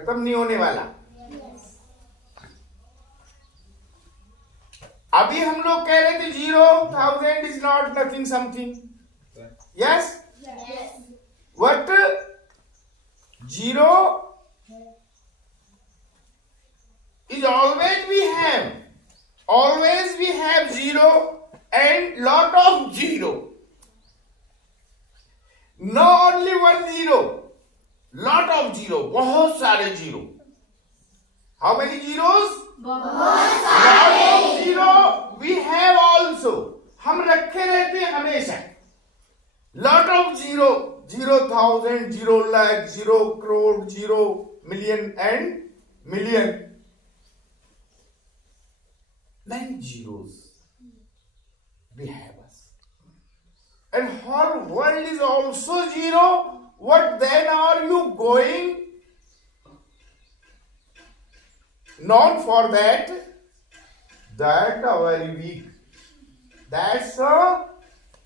खत्म नहीं होने वाला। अभी हम लोग कह रहे थे 0,000 is not nothing something, yes, but 0 is always we have 0 and lot of 0, not only one 0, lot of 0, बहुत सारे 0। how many zeros? बहुत सारे। lot of 0 we have also, हम रखे रहते हैं हमेशा। lot of 0, 0,000, 0 lakh, 0 crore, 0 million and million, 9 zeros we have us, and whole world is also 0. What then are you going? Not for that a very weak, that's a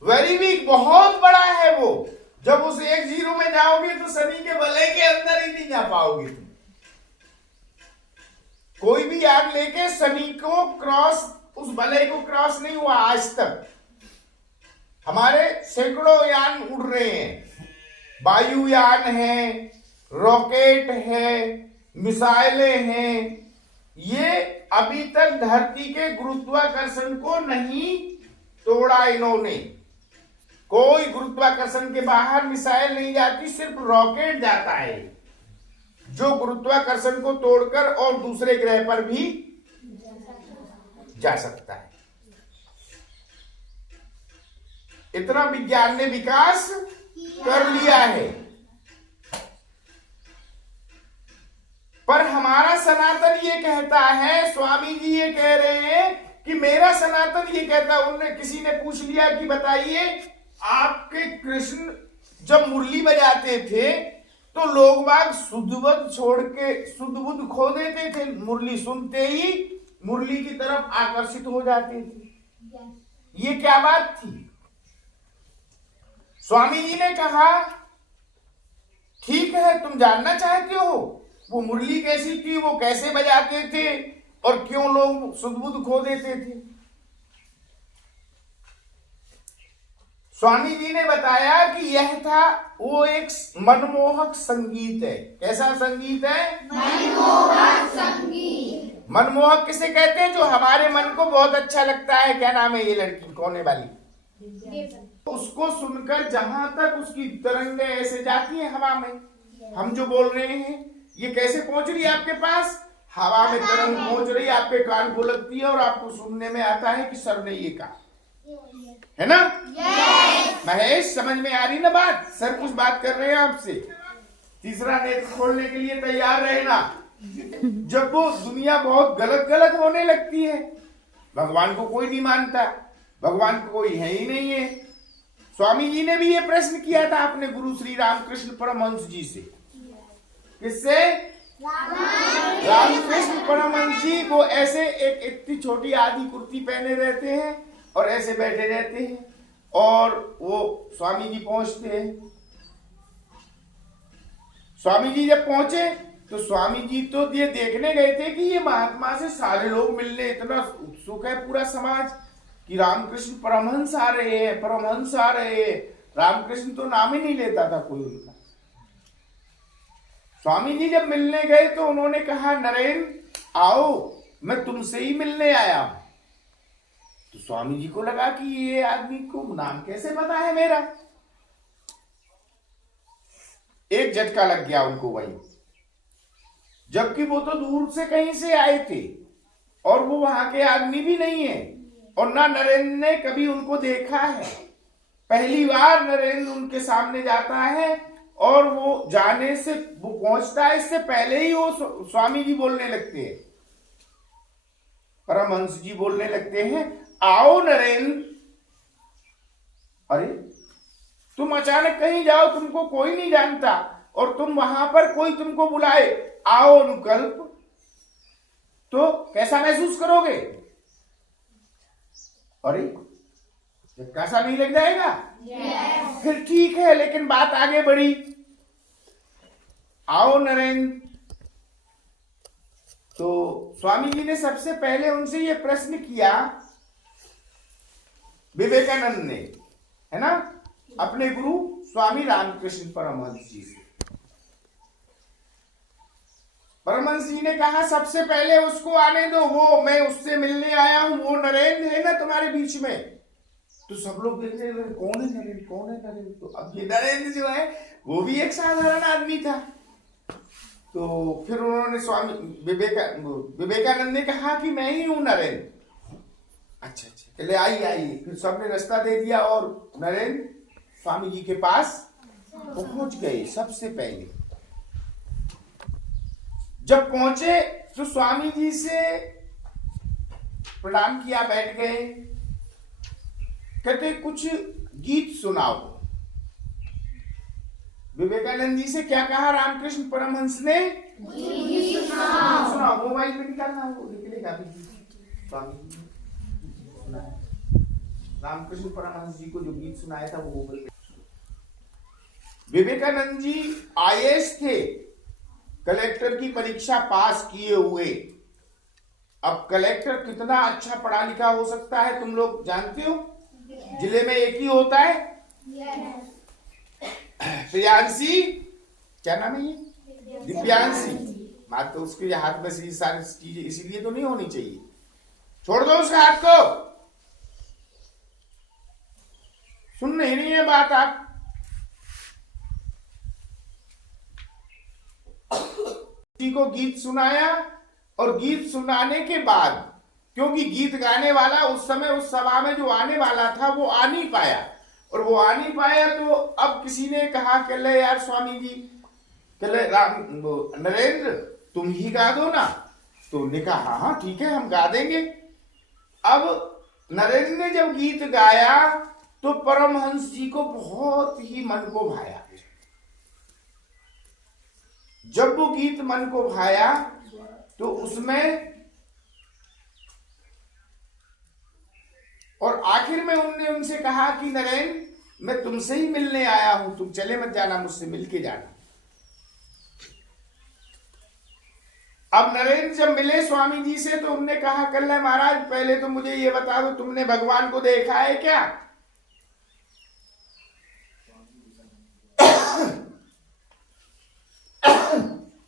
very weak, बहुत बड़ा है वो। जब उस एक 0 में जाओगे तो शनि के वलय के अंदर ही नहीं जा पाओगे तुम। कोई भी यान लेके शनि को क्रॉस, उस वलय को क्रॉस नहीं हुआ आज तक। हमारे सैकड़ों यान उड़ रहे हैं, वायुयान है, रॉकेट है, मिसाइलें हैं, ये अभी तक धरती के गुरुत्वाकर्षण को नहीं तोड़ा इन्होंने। कोई गुरुत्वाकर्षण के बाहर मिसाइल नहीं जाती, सिर्फ रॉकेट जाता है जो गुरुत्वाकर्षण को तोड़कर और दूसरे ग्रह पर भी जा सकता है। इतना विज्ञान ने विकास कर लिया है। पर हमारा सनातन ये कहता है, स्वामी जी ये कह रहे हैं कि मेरा सनातन ये कहता है। उनने किसी ने पूछ लिया कि बताइए आपके कृष्ण जब मुरली बजाते थे तो लोग बाग शुद्धबुद्ध छोड़ के शुद्धबुद्ध खो देते थे, मुरली सुनते ही मुरली की तरफ आकर्षित हो जाते थे, ये क्या बात थी? स्वामी जी ने कहा ठीक है, तुम जानना चाहते हो वो मुरली कैसी थी, वो कैसे बजाते थे और क्यों लोग शुद्धबुद्ध खो देते थे। स्वामी जी ने बताया कि यह था वो एक मनमोहक संगीत है। कैसा संगीत है? मनमोहक संगीत। मनमोहक किसे कहते हैं? जो हमारे मन को बहुत अच्छा लगता है। क्या नाम है ये लड़की, कौन है वाली? उसको सुनकर जहां तक उसकी तरंगें ऐसे जाती हैं हवा में, हम जो बोल रहे हैं ये कैसे पहुंच रही है आपके पास? हवा में तरंग पहुंच रही है, आपके कान को लगती है और आपको सुनने में आता है कि सर ने ये कहा, है ना? महेश, समझ में आ रही ना बात? सर कुछ बात कर रहे हैं आपसे। तीसरा नेत्र खोलने के लिए तैयार रहना। जब वो दुनिया बहुत गलत गलत होने लगती है, भगवान को कोई नहीं मानता, भगवान को कोई है ही नहीं है। स्वामी जी ने भी ये प्रश्न किया था अपने गुरु श्री रामकृष्ण परमहंस जी से। किससे? रामकृष्ण परमहंस जी। वो ऐसे एक इतनी छोटी आधी कुर्ती पहने रहते हैं और ऐसे बैठे रहते हैं और वो स्वामी जी पहुंचते हैं। स्वामी जी जब पहुंचे तो स्वामी जी तो ये देखने गए थे कि ये महात्मा से सारे लोग मिलने, इतना उत्सुक है पूरा समाज कि रामकृष्ण परमहंस आ रहे हैं, परमहंस आ रहे हैं। रामकृष्ण तो नाम ही नहीं लेता था कोई उनका। स्वामी जी जब मिलने गए तो उन्होंने कहा, नरेंद्र आओ, मैं तुमसे ही मिलने आया हूं। तो स्वामी जी को लगा कि ये आदमी को नाम कैसे पता है मेरा। एक झटका लग गया उनको वही, जबकि वो तो दूर से कहीं से आए थे और वो वहां के आदमी भी नहीं है और ना नरेंद्र ने कभी उनको देखा है। पहली बार नरेंद्र उनके सामने जाता है और वो जाने से वो पहुंचता है, इससे पहले ही वो स्वामी जी बोलने लगते हैं, परमहंस जी बोलने लगते हैं, आओ नरेंद्र। अरे तुम अचानक कहीं जाओ, तुमको कोई नहीं जानता और तुम वहां पर कोई तुमको बुलाए, आओ अनुकल्प, तो कैसा महसूस करोगे? अरे कैसा नहीं लग जाएगा? yes. फिर ठीक है, लेकिन बात आगे बढ़ी। आओ नरेंद्र, स्वामी जी ने सबसे पहले उनसे ये प्रश्न किया, विवेकानंद ने, है ना, अपने गुरु स्वामी रामकृष्ण परमहंस जी से। परमहंस जी ने कहा सबसे पहले उसको आने दो, वो मैं उससे मिलने आया हूं, वो नरेंद्र है ना तुम्हारे बीच में। तो सब लोग देख रहे हैं कौन है नरेंद्र, कौन है नरेंद्र। तो अब ये नरेंद्र जो है वो भी एक साधारण आदमी था। तो फिर उन्होंने स्वामी विवेकानंद ने कहा कि मैं ही हूं नरेंद्र। अच्छा अच्छा, चले आइए आइए। फिर सबने रास्ता दे दिया और नरेंद्र स्वामी जी के पास पहुंच गए। सबसे पहले जब पहुंचे तो स्वामी जी से प्रणाम किया, बैठ गए। कहते कुछ गीत सुनाओ। विवेकानंद जी से क्या कहा रामकृष्ण परमहंस ने? गीत सुनाओ। मोबाइल पे निकालना, वो निकलेगा भी। स्वामी जी रामकृष्ण परमहंस जी को जो गीत सुनाया था वो विवेकानंद जी आईएएस थे, कलेक्टर की परीक्षा पास किए हुए। अब कलेक्टर कितना अच्छा पढ़ा लिखा हो सकता है तुम लोग जानते हो? जिले में एक ही होता है। प्रियांशी, क्या नाम है ये? दिव्यांशी। बात तो उसके हाथ में से सारी चीजें इसीलिए तो नहीं होनी चाहिए। छोड़ दो उसके हाथ को, सुन नहीं है बात आप। को गीत सुनाया और गीत सुनाने के बाद, क्योंकि गीत गाने वाला उस समय उस सभा में जो आने वाला था वो आ नहीं पाया, और वो आ नहीं पाया तो अब किसी ने कहा कि ले यार स्वामी जी, नरेंद्र तुम ही गा दो ना। तो उन्होंने कहा हाँ हाँ ठीक है हम गा देंगे। अब नरेंद्र ने जब गीत गाया तो परमहंस जी को बहुत ही मन को भाया। जब वो गीत मन को भाया तो उसमें और आखिर में उन्होंने उनसे कहा कि नरेंद्र मैं तुमसे ही मिलने आया हूं, तुम चले मत जाना, मुझसे मिलके जाना। अब नरेंद्र जब मिले स्वामी जी से तो उन्होंने कहा कल्ला महाराज पहले तो मुझे ये बता दो तुमने भगवान को देखा है क्या?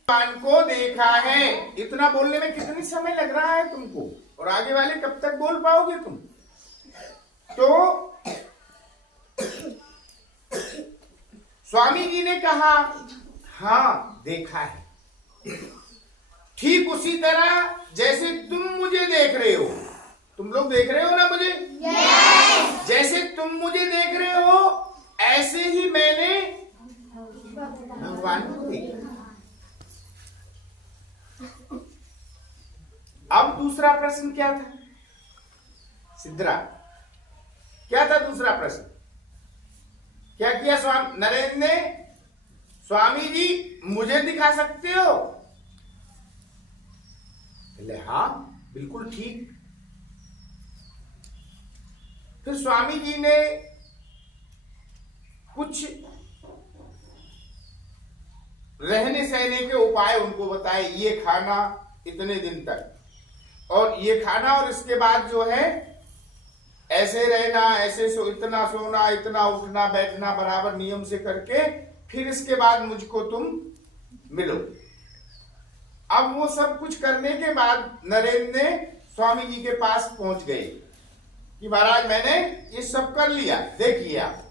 भगवान को देखा है। इतना बोलने में कितनी समय लग रहा है तुमको, और आगे वाले कब तक बोल पाओगे तुम? तो स्वामी जी ने कहा हाँ देखा है, ठीक उसी तरह जैसे तुम मुझे देख रहे हो। तुम लोग देख रहे हो ना मुझे? yes! जैसे तुम मुझे देख रहे हो ऐसे ही मैंने भगवान को देखा। अब दूसरा प्रश्न क्या था सिद्धरा? क्या था दूसरा प्रश्न? क्या किया स्वामी नरेंद्र ने? स्वामी जी मुझे दिखा सकते हो? बोले हाँ बिल्कुल ठीक। फिर स्वामी जी ने कुछ रहने सहने के उपाय उनको बताए, ये खाना इतने दिन तक, और ये खाना, और इसके बाद जो है ऐसे रहना, ऐसे इतना सोना, इतना उठना बैठना बराबर नियम से करके फिर इसके बाद मुझको तुम मिलो। अब वो सब कुछ करने के बाद नरेंद्र ने स्वामी जी के पास पहुंच गए कि महाराज मैंने ये सब कर लिया, देखिए आप,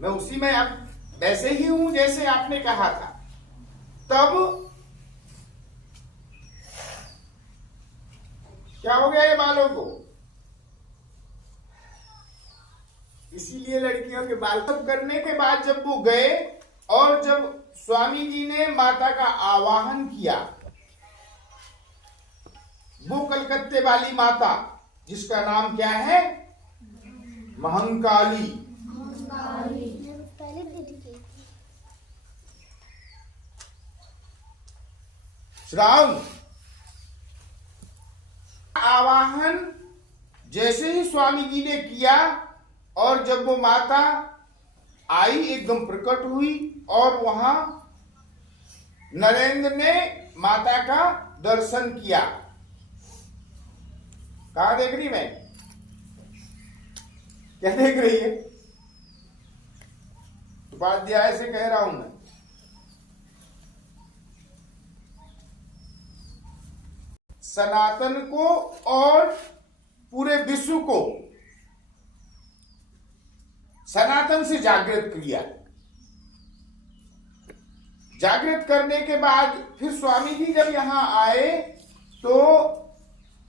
मैं उसी में अब वैसे ही हूं जैसे आपने कहा था। तब क्या हो गया ये बालों को? इसीलिए लड़कियों के बाल सब करने के बाद जब वो गए और जब स्वामी जी ने माता का आवाहन किया, वो कलकत्ते वाली माता जिसका नाम क्या है? महंकाली। श्रावण आवाहन जैसे ही स्वामी जी ने किया और जब वो माता आई एकदम प्रकट हुई और वहां नरेंद्र ने माता का दर्शन किया। कहां देख रही मैं? क्या देख रही है? उपाध्याय से कह रहा हूं मैं। सनातन को और पूरे विश्व को सनातन से जागृत किया। जागृत करने के बाद फिर स्वामी जी जब यहां आए तो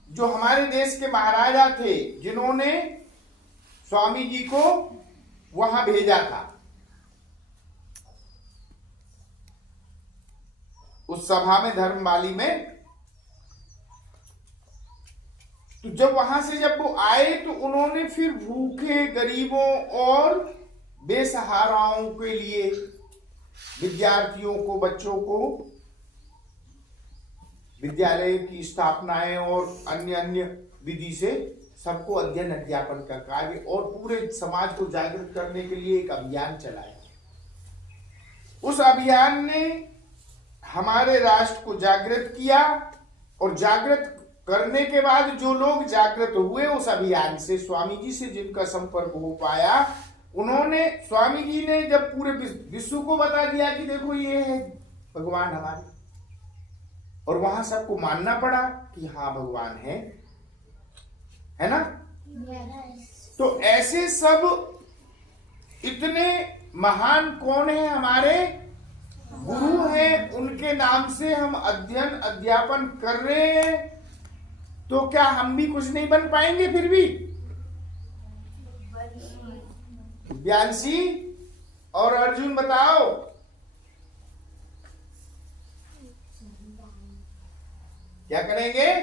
जो हमारे देश के महाराजा थे जिन्होंने स्वामी जी को वहां भेजा था, उस सभा में, धर्मवाली में, तो जब वहां से जब वो आए तो उन्होंने फिर भूखे गरीबों और बेसहाराओं के लिए, विद्यार्थियों को, बच्चों को विद्यालय की स्थापनाएं और अन्य अन्य विधि से सबको अध्ययन अध्यापन का कार्य और पूरे समाज को जागृत करने के लिए एक अभियान चलाया। उस अभियान ने हमारे राष्ट्र को जागृत किया और जागृत करने के बाद जो लोग जागृत हुए उस अभियान से, स्वामी जी से जिनका संपर्क हो पाया, उन्होंने, स्वामी जी ने जब पूरे विश्व को बता दिया कि देखो ये है भगवान हमारे, और वहां सबको मानना पड़ा कि हाँ भगवान है ना? तो ऐसे सब इतने महान कौन है? हमारे गुरु हैं, उनके नाम से हम अध्ययन अध्यापन कर रहे हैं, तो क्या हम भी कुछ नहीं बन पाएंगे? फिर भी व्यांसी और अर्जुन बताओ, क्या करेंगे?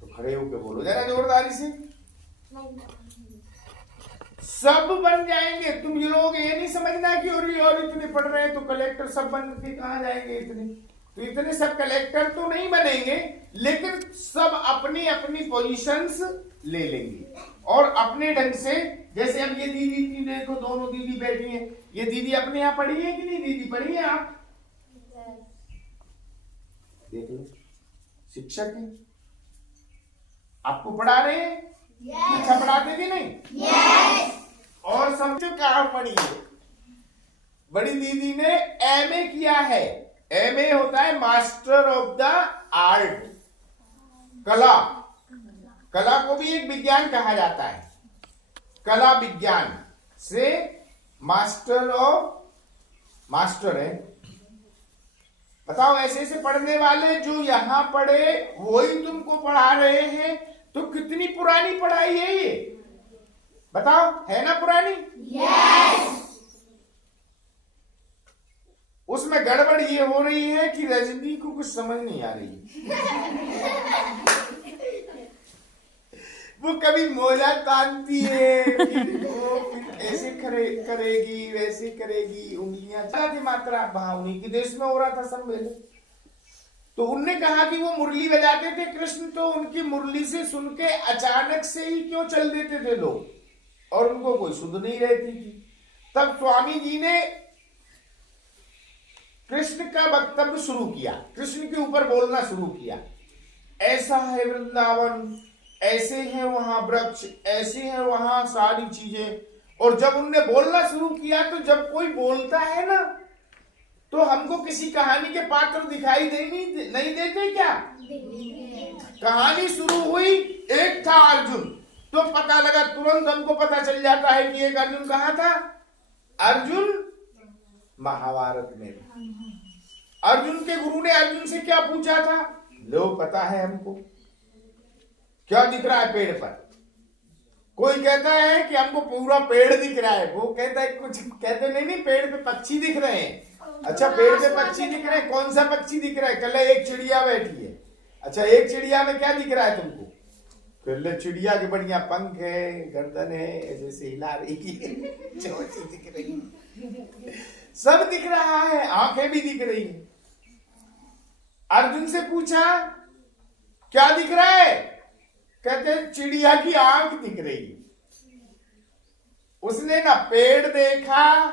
तो खड़े होकर बोलो जरा जोरदारी से। सब बन जाएंगे। तुम ये लोग ये नहीं समझना कि और इतने पढ़ रहे हैं तो कलेक्टर सब बन के कहां जाएंगे इतने, तो इतने सब कलेक्टर तो नहीं बनेंगे, लेकिन सब अपनी अपनी पोजीशंस ले लेंगे और अपने ढंग से। जैसे अब ये दीदी की देखो, दोनों दीदी बैठी हैं, ये दीदी अपने यहाँ पढ़ी है कि नहीं? दीदी पढ़ी है? आप देख लो, शिक्षक है, आपको पढ़ा रहे हैं, अच्छा पढ़ाते कि नहीं? yes. और समझो कहां पढ़ी है? बड़ी दीदी ने एमए किया है। एमए होता है मास्टर ऑफ द आर्ट, कला। कला को भी एक विज्ञान कहा जाता है। कला विज्ञान से मास्टर है। बताओ, ऐसे ऐसे पढ़ने वाले जो यहां पढ़े वही तुमको पढ़ा रहे हैं, तो कितनी पुरानी पढ़ाई है ये? बताओ, है ना पुरानी? yes. उसमें गड़बड़ ये हो रही है कि रजनी को कुछ समझ नहीं आ रही। वो कभी मोजा तानती है, वो ऐसे करेगी, वैसे करेगी, उंगलियां की मात्रा वहां उन्हीं के देश में हो रहा था सम्मेलन। तो उनने कहा कि वो मुरली बजाते थे कृष्ण, तो उनकी मुरली से सुन के अचानक से ही क्यों चल देते थे लोग, और उनको कोई सुध नहीं रहती थी। तब स्वामी जी ने कृष्ण का वक्तव्य शुरू किया, कृष्ण के ऊपर बोलना शुरू किया। ऐसा है वृंदावन, ऐसे हैं वहां वृक्ष, ऐसे हैं वहां सारी चीजें। और जब उनने बोलना शुरू किया तो जब कोई बोलता है ना, तो हमको किसी कहानी के पात्र दिखाई नहीं देते क्या? कहानी शुरू हुई, एक था अर्जुन, तो पता लगा, तुरंत हमको पता चल जाता है कि एक अर्जुन कहाँ था? अर्जुन महाभारत में। अर्जुन के गुरु ने अर्जुन से क्या पूछा था? लो पता है हमको, क्या दिख रहा है पेड़ पर? कोई कहता है कि हमको पूरा पेड़ दिख रहा है, वो कहता है कुछ, कहते नहीं पेड़ पे पक्षी दिख रहे हैं। अच्छा, पेड़ पे पक्षी दिख रहे हैं, कौन सा पक्षी दिख रहा है? कल एक चिड़िया बैठी है। अच्छा, एक चिड़िया में क्या दिख रहा है तुमको? कल चिड़िया के बढ़िया पंख है, गर्दन है, ऐसे हिला रही है, चोंच दिख रही है, सब दिख रहा है, आंखें भी दिख रही है। अर्जुन से पूछा क्या दिख रहा है? कहते चिड़िया की आंख दिख रही है। उसने ना पेड़ देखा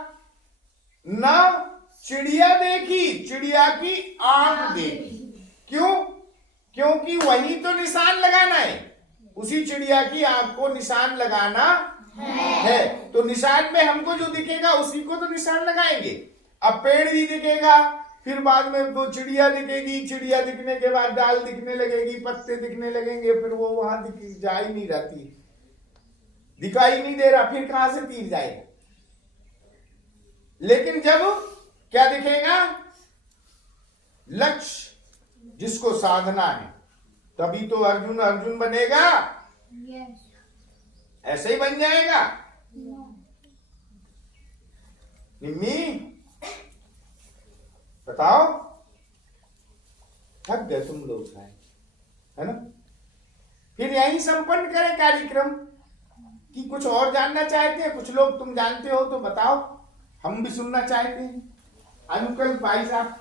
ना चिड़िया देखी, चिड़िया की आंख देखी। क्यों? क्योंकि वही तो निशान लगाना है, उसी चिड़िया की आंख को निशान लगाना है। तो निशान में हमको जो दिखेगा उसी को तो निशान लगाएंगे। अब पेड़ भी दिखेगा, फिर बाद में वो चिड़िया दिखेगी, चिड़िया दिखने के बाद डाल दिखने लगेगी, पत्ते दिखने लगेंगे, फिर वो वहां जा ही नहीं रहती, दिखाई नहीं दे रहा, फिर कहां से तीर जाएगा। लेकिन जब क्या दिखेगा, लक्ष्य जिसको साधना है, तभी तो अर्जुन अर्जुन बनेगा। ऐसे ही बन जाएगा। निम्मी बताओ, थक गए तुम लोग शायद, है ना। फिर यही संपन्न करें कार्यक्रम कि कुछ और जानना चाहते हैं? कुछ लोग तुम जानते हो तो बताओ, हम भी सुनना चाहते हैं। अंकल भाई साहब